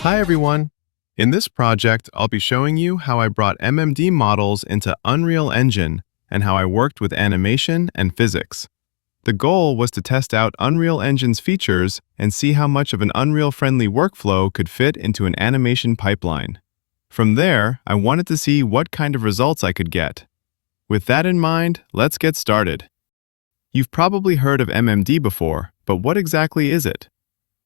Hi everyone! In this project, I'll be showing you how I brought MMD models into Unreal Engine and how I worked with animation and physics. The goal was to test out Unreal Engine's features and see how much of an Unreal-friendly workflow could fit into an animation pipeline. From there, I wanted to see what kind of results I could get. With that in mind, let's get started. You've probably heard of MMD before, but what exactly is it?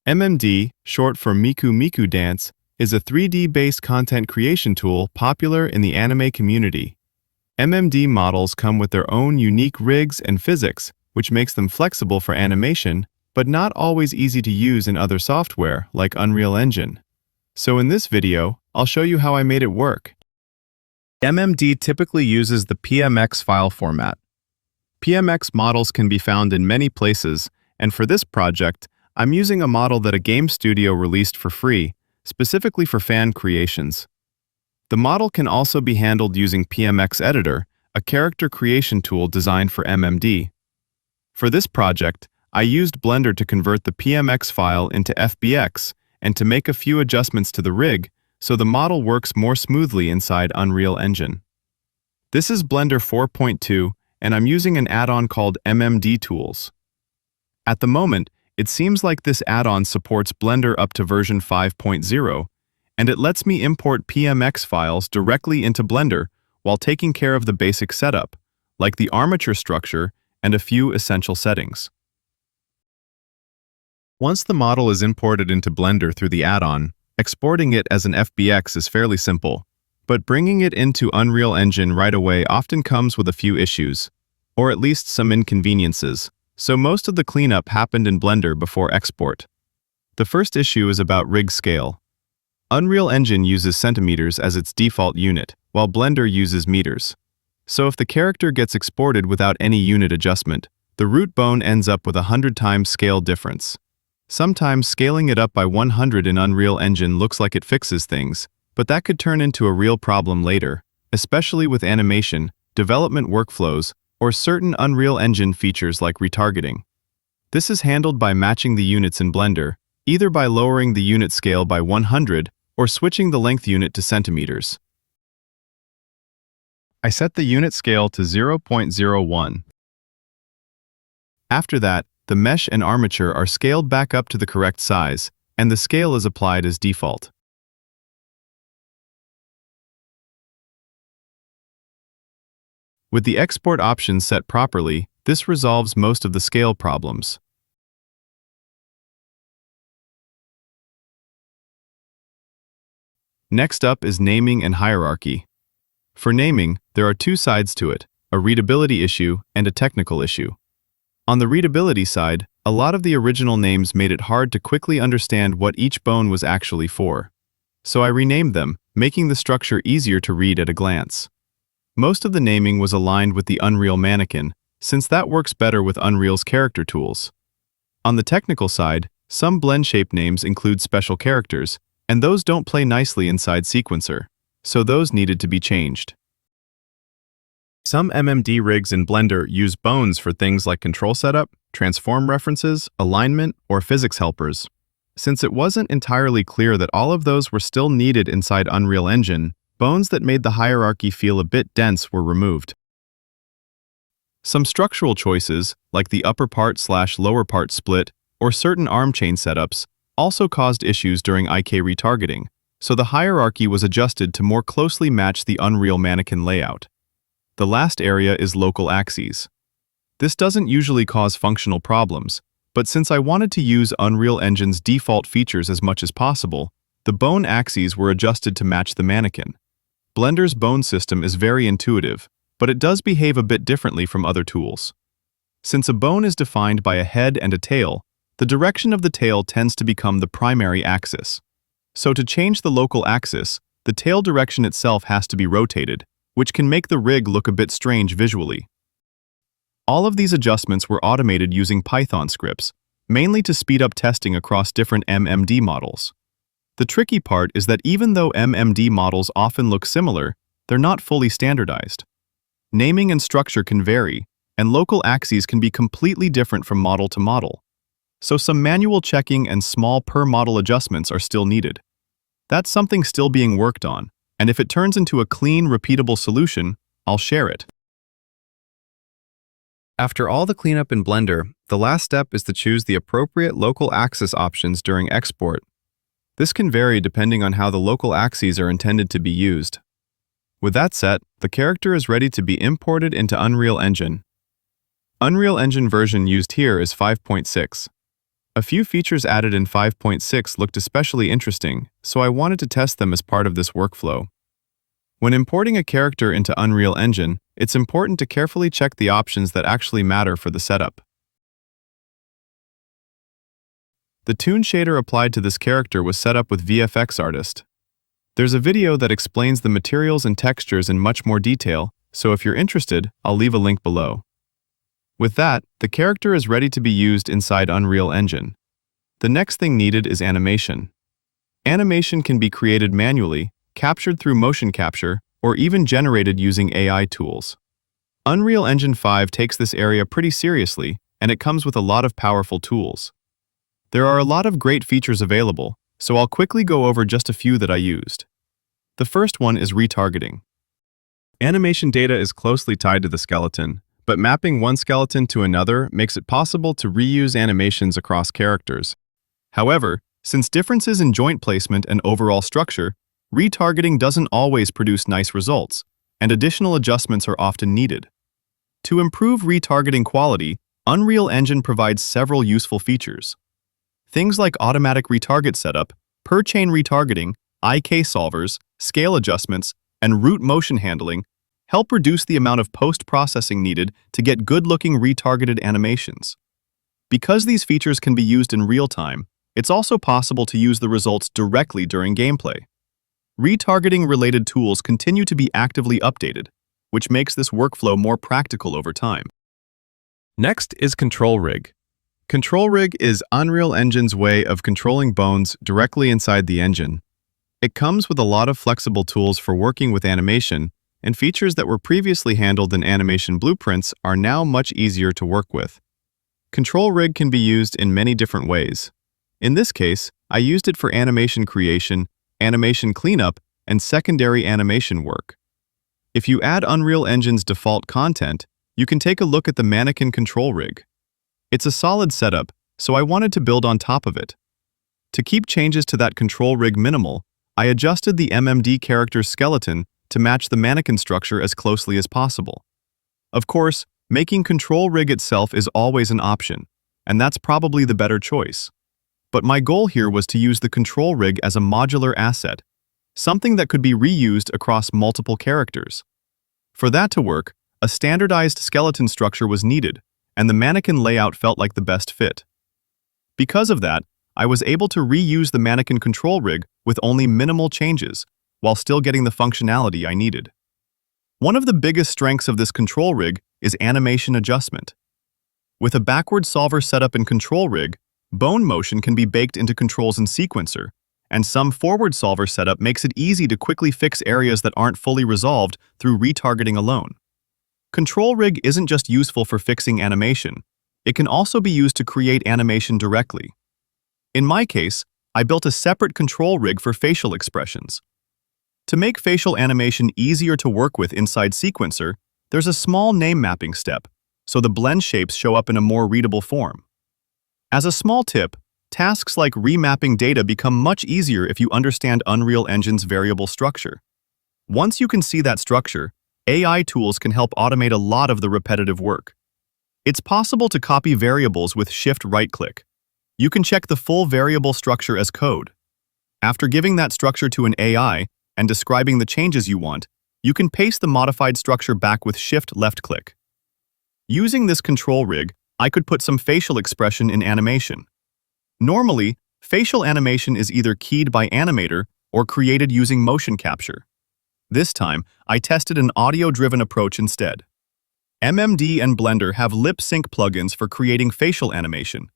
MMD, short for Miku Miku Dance, is a 3D-based content creation tool popular in the anime community. MMD models come with their own unique rigs and physics, which makes them flexible for animation, but not always easy to use in other software like Unreal Engine. So in this video, I'll show you how I made it work. MMD typically uses the PMX file format. PMX models can be found in many places, and for this project, I'm using a model that a game studio released for free, specifically for fan creations. The model can also be handled using PMX Editor, a character creation tool designed for MMD. For this project, I used Blender to convert the PMX file into FBX and to make a few adjustments to the rig so the model works more smoothly inside Unreal Engine. This is Blender 4.2, and I'm using an add-on called MMD Tools. At the moment, it seems like this add-on supports Blender up to version 5.0, and it lets me import PMX files directly into Blender while taking care of the basic setup, like the armature structure and a few essential settings. Once the model is imported into Blender through the add-on, exporting it as an FBX is fairly simple, but bringing it into Unreal Engine right away often comes with a few issues, or at least some inconveniences. So most of the cleanup happened in Blender before export. The first issue is about rig scale. Unreal Engine uses centimeters as its default unit, while Blender uses meters. So if the character gets exported without any unit adjustment, the root bone ends up with a 100 times scale difference. Sometimes scaling it up by 100 in Unreal Engine looks like it fixes things, but that could turn into a real problem later, especially with animation, development workflows, or certain Unreal Engine features like retargeting. This is handled by matching the units in Blender, either by lowering the unit scale by 100 or switching the length unit to centimeters. I set the unit scale to 0.01. After that, the mesh and armature are scaled back up to the correct size, and the scale is applied as default. With the export options set properly, this resolves most of the scale problems. Next up is naming and hierarchy. For naming, there are two sides to it, a readability issue and a technical issue. On the readability side, a lot of the original names made it hard to quickly understand what each bone was actually for. So I renamed them, making the structure easier to read at a glance. Most of the naming was aligned with the Unreal mannequin, since that works better with Unreal's character tools. On the technical side, some blend shape names include special characters, and those don't play nicely inside Sequencer, so those needed to be changed. Some MMD rigs in Blender use bones for things like control setup, transform references, alignment, or physics helpers. Since it wasn't entirely clear that all of those were still needed inside Unreal Engine, bones that made the hierarchy feel a bit dense were removed. Some structural choices, like the upper part/lower part split or certain arm chain setups, also caused issues during IK retargeting, so the hierarchy was adjusted to more closely match the Unreal mannequin layout. The last area is local axes. This doesn't usually cause functional problems, but since I wanted to use Unreal Engine's default features as much as possible, the bone axes were adjusted to match the mannequin. Blender's bone system is very intuitive, but it does behave a bit differently from other tools. Since a bone is defined by a head and a tail, the direction of the tail tends to become the primary axis. So to change the local axis, the tail direction itself has to be rotated, which can make the rig look a bit strange visually. All of these adjustments were automated using Python scripts, mainly to speed up testing across different MMD models. The tricky part is that even though MMD models often look similar, they're not fully standardized. Naming and structure can vary, and local axes can be completely different from model to model. So some manual checking and small per-model adjustments are still needed. That's something still being worked on, and if it turns into a clean, repeatable solution, I'll share it. After all the cleanup in Blender, the last step is to choose the appropriate local axis options during export. This can vary depending on how the local axes are intended to be used. With that set, the character is ready to be imported into Unreal Engine. Unreal Engine version used here is 5.6. A few features added in 5.6 looked especially interesting, so I wanted to test them as part of this workflow. When importing a character into Unreal Engine, it's important to carefully check the options that actually matter for the setup. The toon shader applied to this character was set up with VFX Artist. There's a video that explains the materials and textures in much more detail, so if you're interested, I'll leave a link below. With that, the character is ready to be used inside Unreal Engine. The next thing needed is animation. Animation can be created manually, captured through motion capture, or even generated using AI tools. Unreal Engine 5 takes this area pretty seriously, and it comes with a lot of powerful tools. There are a lot of great features available, so I'll quickly go over just a few that I used. The first one is retargeting. Animation data is closely tied to the skeleton, but mapping one skeleton to another makes it possible to reuse animations across characters. However, since differences in joint placement and overall structure, retargeting doesn't always produce nice results, and additional adjustments are often needed. To improve retargeting quality, Unreal Engine provides several useful features. Things like automatic retarget setup, per-chain retargeting, IK solvers, scale adjustments, and root motion handling help reduce the amount of post-processing needed to get good-looking retargeted animations. Because these features can be used in real time, it's also possible to use the results directly during gameplay. Retargeting-related tools continue to be actively updated, which makes this workflow more practical over time. Next is ControlRig. ControlRig is Unreal Engine's way of controlling bones directly inside the engine. It comes with a lot of flexible tools for working with animation, and features that were previously handled in animation blueprints are now much easier to work with. ControlRig can be used in many different ways. In this case, I used it for animation creation, animation cleanup, and secondary animation work. If you add Unreal Engine's default content, you can take a look at the mannequin ControlRig. It's a solid setup, so I wanted to build on top of it. To keep changes to that ControlRig minimal, I adjusted the MMD character's skeleton to match the mannequin structure as closely as possible. Of course, making ControlRig itself is always an option, and that's probably the better choice. But my goal here was to use the ControlRig as a modular asset, something that could be reused across multiple characters. For that to work, a standardized skeleton structure was needed, and the mannequin layout felt like the best fit. Because of that, I was able to reuse the mannequin ControlRig with only minimal changes, while still getting the functionality I needed. One of the biggest strengths of this ControlRig is animation adjustment. With a backward solver setup in ControlRig, bone motion can be baked into controls in Sequencer, and some forward solver setup makes it easy to quickly fix areas that aren't fully resolved through retargeting alone. ControlRig isn't just useful for fixing animation, it can also be used to create animation directly. In my case, I built a separate ControlRig for facial expressions. To make facial animation easier to work with inside Sequencer, there's a small name mapping step, so the blend shapes show up in a more readable form. As a small tip, tasks like remapping data become much easier if you understand Unreal Engine's variable structure. Once you can see that structure, AI tools can help automate a lot of the repetitive work. It's possible to copy variables with Shift right-click. You can check the full variable structure as code. After giving that structure to an AI and describing the changes you want, you can paste the modified structure back with Shift left-click. Using this ControlRig, I could put some facial expression in animation. Normally, facial animation is either keyed by Animator or created using motion capture. This time, I tested an audio-driven approach instead. MMD and Blender have lip sync plugins for creating facial animation,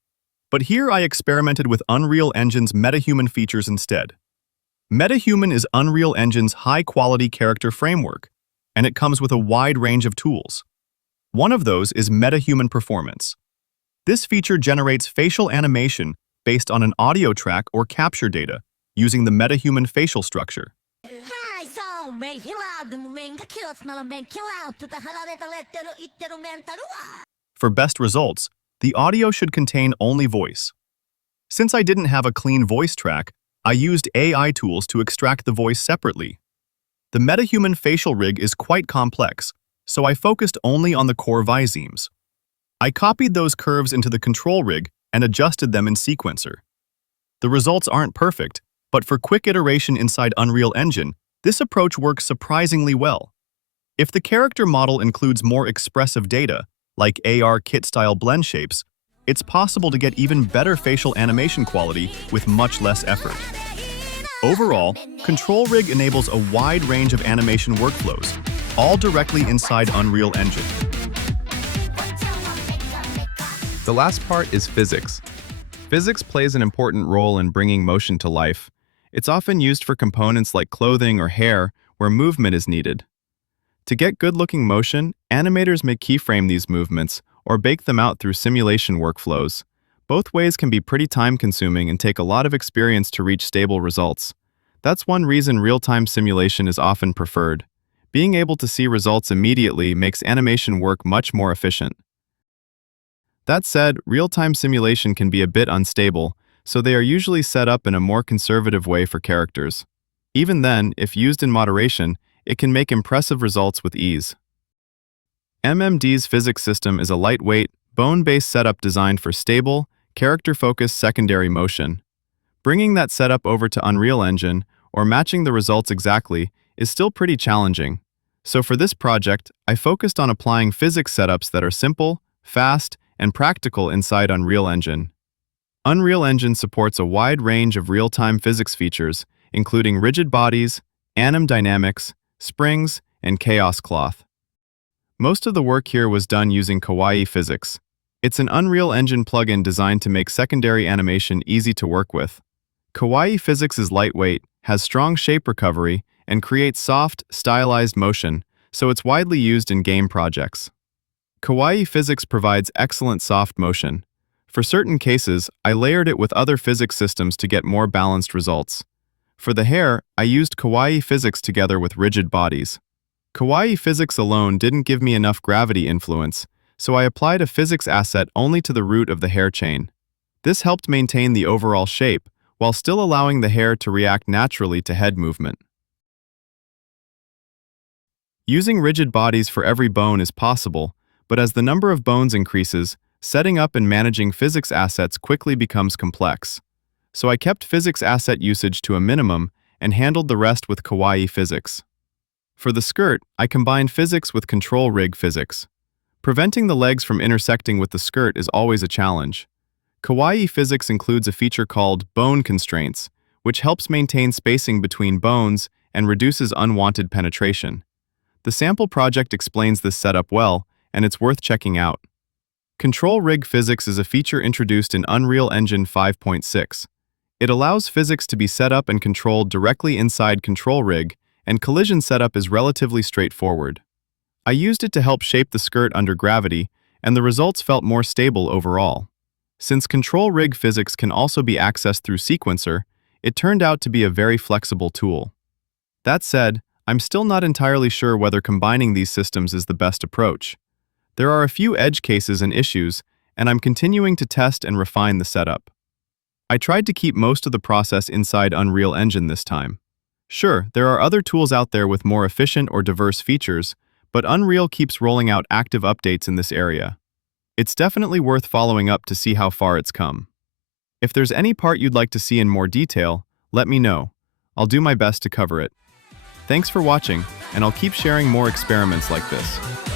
but here I experimented with Unreal Engine's MetaHuman features instead. MetaHuman is Unreal Engine's high-quality character framework, and it comes with a wide range of tools. One of those is MetaHuman Performance. This feature generates facial animation based on an audio track or capture data using the MetaHuman facial structure. For best results, the audio should contain only voice. Since I didn't have a clean voice track, I used AI tools to extract the voice separately. The MetaHuman facial rig is quite complex, so I focused only on the core visemes. I copied those curves into the control rig and adjusted them in Sequencer. The results aren't perfect, but for quick iteration inside Unreal Engine, this approach works surprisingly well. If the character model includes more expressive data, like AR kit-style blend shapes, it's possible to get even better facial animation quality with much less effort. Overall, ControlRig enables a wide range of animation workflows, all directly inside Unreal Engine. The last part is physics. Physics plays an important role in bringing motion to life. It's often used for components like clothing or hair, where movement is needed. To get good-looking motion, animators may keyframe these movements or bake them out through simulation workflows. Both ways can be pretty time-consuming and take a lot of experience to reach stable results. That's one reason real-time simulation is often preferred. Being able to see results immediately makes animation work much more efficient. That said, real-time simulation can be a bit unstable, so they are usually set up in a more conservative way for characters. Even then, if used in moderation, it can make impressive results with ease. MMD's physics system is a lightweight, bone-based setup designed for stable, character-focused secondary motion. Bringing that setup over to Unreal Engine, or matching the results exactly, is still pretty challenging. So for this project, I focused on applying physics setups that are simple, fast, and practical inside Unreal Engine. Unreal Engine supports a wide range of real-time physics features, including rigid bodies, anim dynamics, springs, and chaos cloth. Most of the work here was done using Kawaii Physics. It's an Unreal Engine plugin designed to make secondary animation easy to work with. Kawaii Physics is lightweight, has strong shape recovery, and creates soft, stylized motion, so it's widely used in game projects. Kawaii Physics provides excellent soft motion. For certain cases, I layered it with other physics systems to get more balanced results. For the hair, I used Kawaii Physics together with rigid bodies. Kawaii Physics alone didn't give me enough gravity influence, so I applied a physics asset only to the root of the hair chain. This helped maintain the overall shape, while still allowing the hair to react naturally to head movement. Using rigid bodies for every bone is possible, but as the number of bones increases, setting up and managing physics assets quickly becomes complex. So I kept physics asset usage to a minimum and handled the rest with Kawaii Physics. For the skirt, I combined physics with ControlRig Physics. Preventing the legs from intersecting with the skirt is always a challenge. Kawaii Physics includes a feature called bone constraints, which helps maintain spacing between bones and reduces unwanted penetration. The sample project explains this setup well, and it's worth checking out. ControlRig Physics is a feature introduced in Unreal Engine 5.6. It allows physics to be set up and controlled directly inside ControlRig, and collision setup is relatively straightforward. I used it to help shape the skirt under gravity, and the results felt more stable overall. Since ControlRig Physics can also be accessed through Sequencer, it turned out to be a very flexible tool. That said, I'm still not entirely sure whether combining these systems is the best approach. There are a few edge cases and issues, and I'm continuing to test and refine the setup. I tried to keep most of the process inside Unreal Engine this time. Sure, there are other tools out there with more efficient or diverse features, but Unreal keeps rolling out active updates in this area. It's definitely worth following up to see how far it's come. If there's any part you'd like to see in more detail, let me know. I'll do my best to cover it. Thanks for watching, and I'll keep sharing more experiments like this.